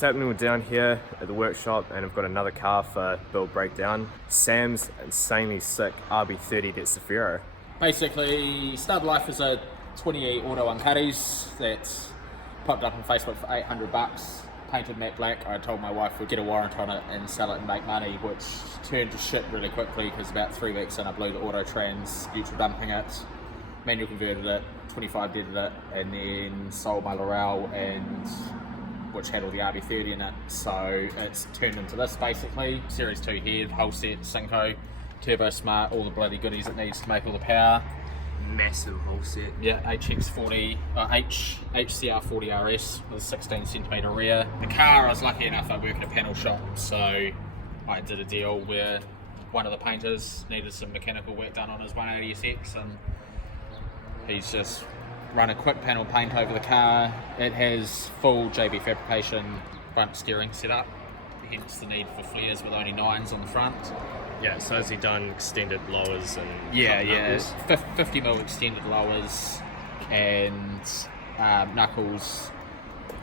What's happening? We're down here at the workshop and I've got another car for build breakdown. Sam's insanely sick RB30 at Cefiro. Basically, started life as a 20E auto uncutties that's popped up on Facebook for $800. Painted matte black. I told my wife we'd get a warrant on it and sell it and make money, which turned to shit really quickly because about 3 weeks in I blew the auto trans, neutral dumping it, manual converted it, 25 deaded it, and then sold my Laurel, and which had all the RB30 in it. So it's turned into this basically. Series 2 head, whole set, Synco, Turbo Smart, all the bloody goodies it needs to make all the power. Massive whole set. Yeah, HCR40 RS with a 16cm rear. The car, I was lucky enough I work at a panel shop, so I did a deal where one of the painters needed some mechanical work done on his 180SX, and he's just run a quick panel paint over the car. It has full JB fabrication front steering setup, hence the need for flares with only 9s on the front. Yeah, so has he done extended lowers and Yeah, 50mm extended lowers and knuckles,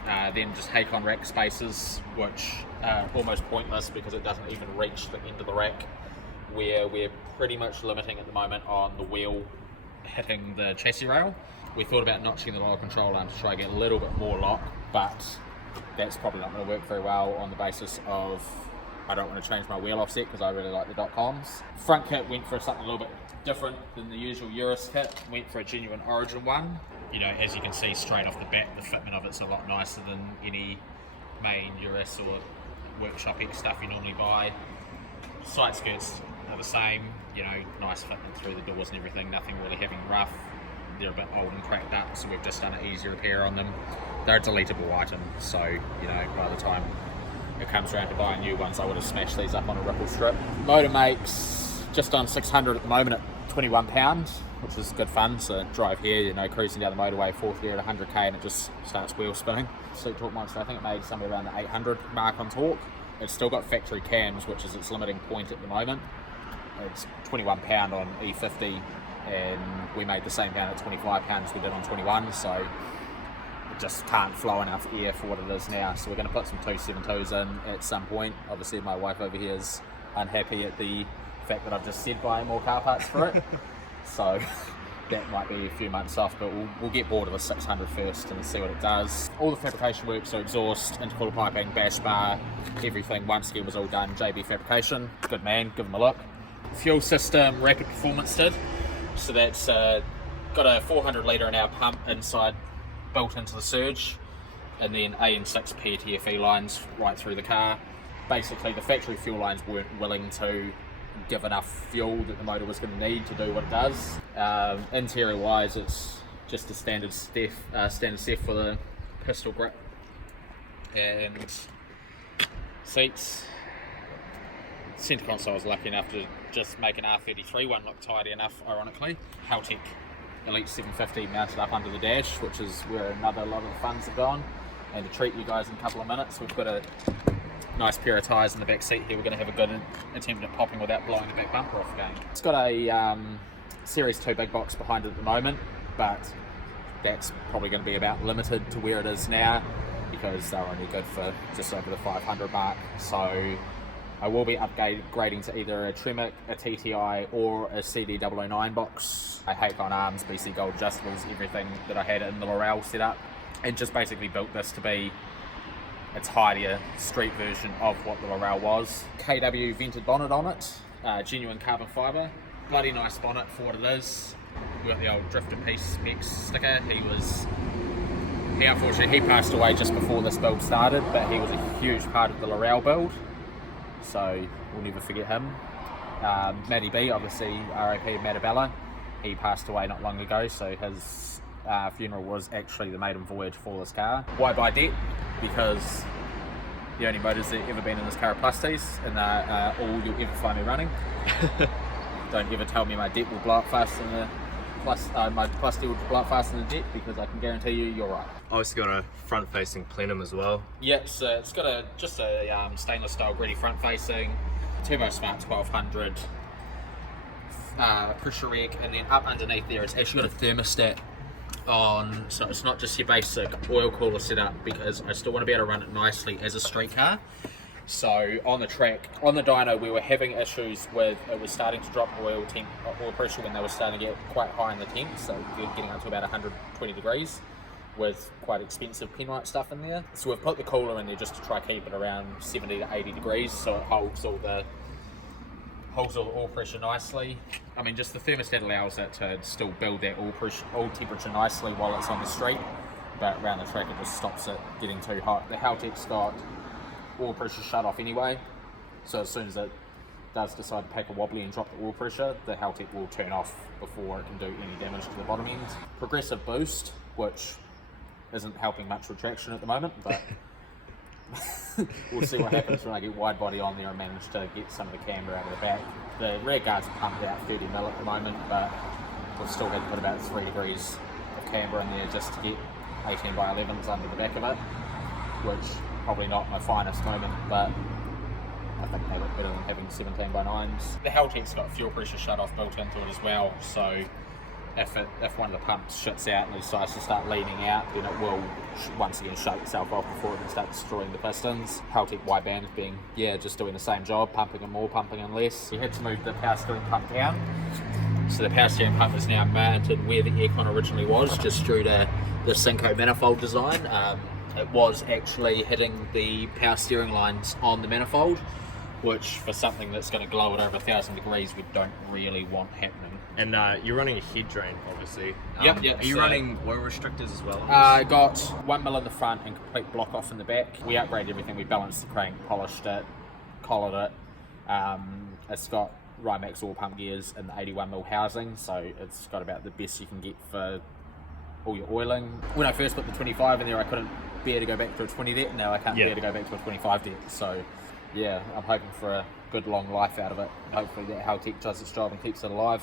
then just Hakon rack spaces, which are almost pointless because it doesn't even reach the end of the rack, where we're pretty much limiting at the moment on the wheel hitting the chassis rail. We thought about notching the lower control arm to try and get a little bit more lock, but that's probably not going to work very well on the basis of I don't want to change my wheel offset because I really like the .coms. Front kit went for something a little bit different than the usual Urus kit, went for a genuine Origin one. You know, as you can see straight off the bat, the fitment of it's a lot nicer than any main Urus or Workshop X stuff you normally buy. Side skirts are the same, you know, nice fitment through the doors and everything, nothing really having rough. They're a bit old and cracked up, so we've just done an easy repair on them. They're a deletable item, so, you know, by the time it comes around to buying new ones, I would have smashed these up on a ripple strip. Motor makes just on 600 at the moment at 21 pounds, which is good fun. So drive here, you know, cruising down the motorway, fourth gear at 100k, and it just starts wheel spinning. Sleep Torque Monster, I think it made somewhere around the 800 mark on torque. It's still got factory cams, which is its limiting point at the moment. It's 21 pound on E50, and we made the same pound at 25 pounds we did on 21, so it just can't flow enough air for what it is now. So we're going to put some 272s in at some point. Obviously my wife over here is unhappy at the fact that I've just said buy more car parts for it. So that might be a few months off, but we'll get bored of the 600 first and see what it does. All the fabrication work, so exhaust, intercooler piping, bash bar, everything once again was all done JB fabrication. Good man, give them a look. Fuel system, Rapid Performance did. So that's got a 400 litre an hour pump inside, built into the surge, and then AN6 PTFE lines right through the car. Basically the factory fuel lines weren't willing to give enough fuel that the motor was going to need to do what it does. Interior wise, it's just a standard Steph for the pistol grip and seats. Centre console, I was lucky enough to just make an R33 one look tidy enough, ironically. Haltech Elite 750 mounted up under the dash, which is where another lot of the funds have gone. And to treat you guys in a couple of minutes, we've got a nice pair of tyres in the back seat here. We're going to have a good attempt at popping without blowing the back bumper off again. It's got a Series 2 big box behind it at the moment, but that's probably going to be about limited to where it is now because they're only good for just over the 500 mark. So I will be upgrading to either a Tremec, a TTI, or a CD009 box. I Hakon arms, BC Gold adjustables, everything that I had in the Laurel setup, and just basically built this to be a tidier street version of what the Laurel was. KW vented bonnet on it, genuine carbon fibre, bloody nice bonnet for what it is. We got the old Drifter Piece Specs sticker. He unfortunately passed away just before this build started, but he was a huge part of the Laurel build, so we'll never forget him. Matty B, obviously RIP Matabella, he passed away not long ago, so his funeral was actually the maiden voyage for this car. Why buy debt? Because the only motors that have ever been in this car are Plus-Ts, and they're all you'll ever find me running. Don't ever tell me my debt will blow up faster than the my Plus-T will blow up faster than the debt, because I can guarantee you're right. Obviously got a front-facing plenum as well. Yeah, so it's got just a stainless style gritty front-facing, Turbo Smart 1200, pressure reg, and then up underneath there it's actually got a thermostat on, so it's not just your basic oil cooler setup, because I still want to be able to run it nicely as a street car. So on the track, on the dyno, we were having issues with, it was starting to drop oil pressure when they were starting to get quite high in the temp, so we were getting up to about 120 degrees with quite expensive penlight stuff in there. So we've put the cooler in there just to try keep it around 70 to 80 degrees, so it holds all the oil pressure nicely. I mean, just the thermostat allows it to still build that oil temperature nicely while it's on the street, but around the track it just stops it getting too hot. The Haltech's got oil pressure shut off anyway, so as soon as it does decide to pack a wobbly and drop the oil pressure, the Haltech will turn off before it can do any damage to the bottom end. Progressive boost, which isn't helping much with traction at the moment, but we'll see what happens when I get wide body on there and manage to get some of the camber out of the back. The rear guards are pumped out 30 mil at the moment, but we've still had to put about 3 degrees of camber in there just to get 18 by 11s under the back of it, which probably not my finest moment, but I think they look better than having 17 by 9s. The Haltech's got fuel pressure shut off built into it as well, so if one of the pumps shuts out and it decides to start leaning out, then it will once again shut itself off before it can start destroying the pistons. Haltech wideband being, just doing the same job, pumping in more, pumping in less. We had to move the power steering pump down, so the power steering pump is now mounted where the aircon originally was, just due to the Synco manifold design. It was actually hitting the power steering lines on the manifold, which for something that's going to glow at over 1,000 degrees we don't really want happening. And you're running a head drain, obviously. Yep. Are you running oil restrictors as well? I got 1 mil in the front and complete block off in the back. We upgraded everything. We balanced the crank, polished it, collared it. It's got Rymax oil pump gears in the 81 mil housing, so it's got about the best you can get for all your oiling. When I first put the 25 in there, I couldn't bear to go back to a 20 det. Now I can't bear to go back to a 25 det. So yeah, I'm hoping for a good long life out of it. Hopefully that Haltech does its job and keeps it alive.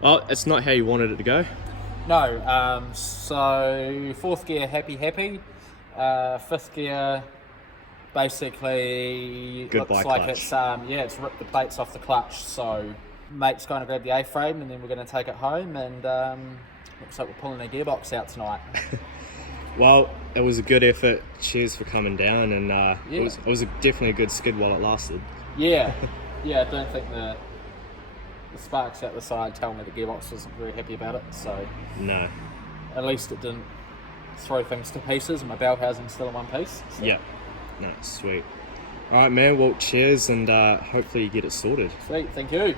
Oh, it's not how you wanted it to go? No, so fourth gear happy, fifth gear basically Goodbye looks like clutch. it's ripped the plates off the clutch, so mate's going to grab the A-frame and then we're going to take it home, and looks like we're pulling a gearbox out tonight. Well, it was a good effort. Cheers for coming down, and it was definitely a good skid while it lasted. Yeah, I don't think the sparks out the side tell me the gearbox wasn't very happy about it, so No. at least it didn't throw things to pieces, and my bell housing's still in one piece. So. Yeah. No, sweet. Alright man, well cheers, and hopefully you get it sorted. Sweet, thank you.